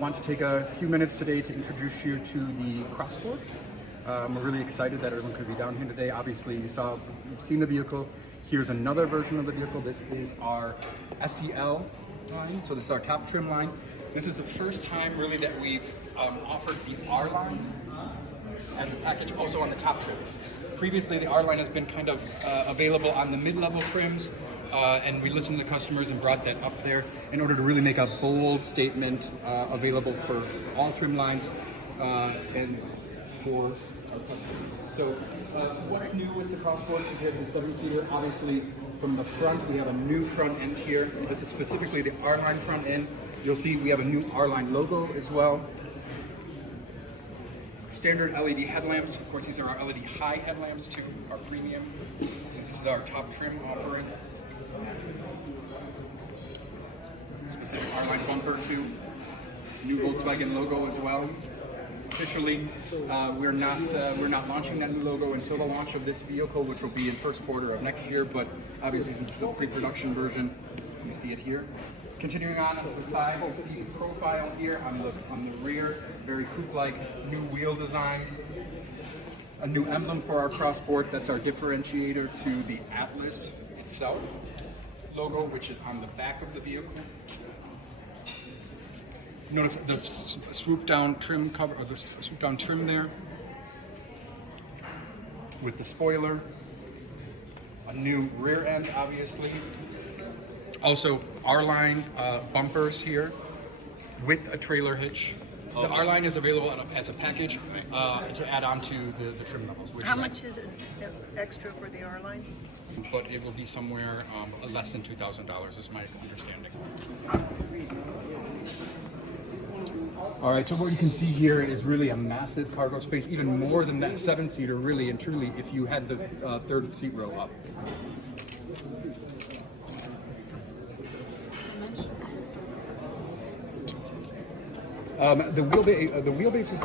I want to take a few minutes today to introduce you to the CrossSport. We're really excited that everyone could be down here today. Obviously, you've seen the vehicle. Here's another version of the vehicle. This is our SEL line. So this is our top trim line. This is the first time really that we've offered the R line as a package also on the top trims. Previously, the R line has been kind of available on the mid-level trims, and we listened to customers and brought that up there in order to really make a bold statement available for all trim lines and for our customers. So what's new with the CrossSport compared to the 7-seater? Obviously, from the front, we have a new front end here. This is specifically the R-Line front end. You'll see we have a new R-Line logo as well. Standard LED headlamps. Of course, these are our LED high headlamps too, our premium, since this is our top trim offering. Specific R-Line bumper too. New Volkswagen logo as well. Officially, we're not launching that new logo until the launch of this vehicle, which will be in first quarter of next year. But obviously, since it's a pre-production version, you see it here. Continuing on the side, you see the profile here on the rear, very coupe-like new wheel design. A new emblem for our CrossSport. That's our differentiator to the Atlas itself. Logo, which is on the back of the vehicle. Notice the swoop down trim cover, or the swoop down trim there, with the spoiler. A new rear end, obviously. Also, R-Line bumpers here with a trailer hitch. The R-Line is available as a package to add on to the trim levels. How much is it extra for the R-Line? But it will be somewhere less than $2,000 is my understanding. All right, so what you can see here is really a massive cargo space, even more than that 7-seater, really and truly, if you had the third seat row up. The wheelbase is